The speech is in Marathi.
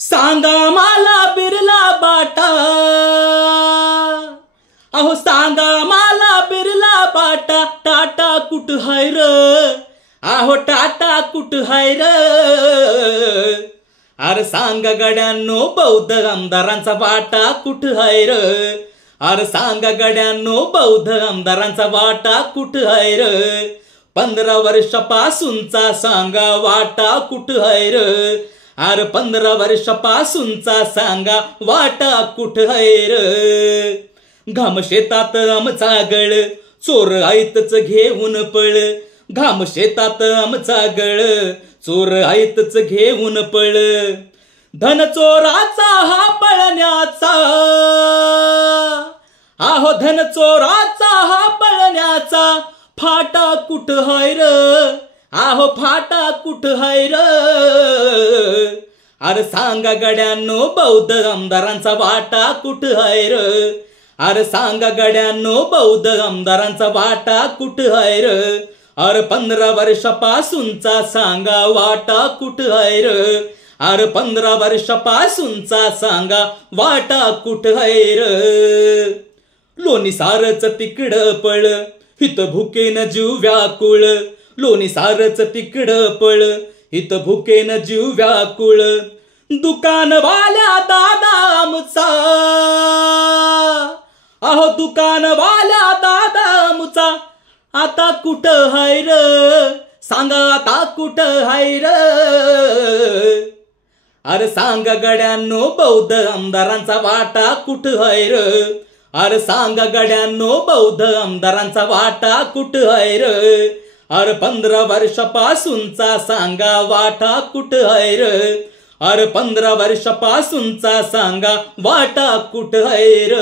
सांगा मला बिर्ला बाटा, अहो सांगा मला बिर्ला बाटा, टाटा कुठ हाय र, अहो टाटा कुठ हाय र. अरे सांगा गड्यांनो बौद्ध आमदारांचा वाटा कुठ हाय र, अरे सांगा गड्यांनो बौद्ध आमदारांचा वाटा कुठ हाय र. 15 वर्षापासूनचा सांगा वाटा कुठ हाय र, अरे 15 वर्षापासूनचा सांगा वाटा कुठ हाय र. घाम शेतात आमचा गळ, चोर आयतच घेऊन पळ, घाम शेतात आमचा गळ, चोर आयतच घेऊन पळ. धन चोराचा हा पळण्याचा, आहो धन चोराचा हा पळण्याचा फाटा कुठ हाय र, आहो फाटा कुठ हाय र. अरे सांगा गड्यांनो बौद्ध आमदारांचा वाटा कुठ हाय र, अरे सांगा गड्यांनो बौद्ध आमदारांचा वाटा कुठ हाय र. अरे 15 वर्षापासूनचा सांगा वाटा कुठ हाय र, अरे 15 वर्षापासूनचा सांगा वाटा कुठ हाय र. लोणी सारच तिकडं पळ, हित भुकेन जीव व्याकुळ, लोणी सारच तिकडं पळ, हित भुकेन जीव व्याकुळ. दुकानवाल्या दादा आमचा, अहो दुकानवाल्या दादा आमचा आता कुठ हाय र, सांगा आता कुठ हाय र. अरे सांगा गड्यांनो बौद्ध आमदारांचा वाटा कुठ हाय र, अरे सांगा गड्यांनो बौद्ध आमदारांचा वाटा कुठ हाय र. अरे 15 वर्षापासूनचा सांगा वाटा कुठ हाय र, अरे 15 वर्षापासूनचा सांगा वाटा कुठ हाय र.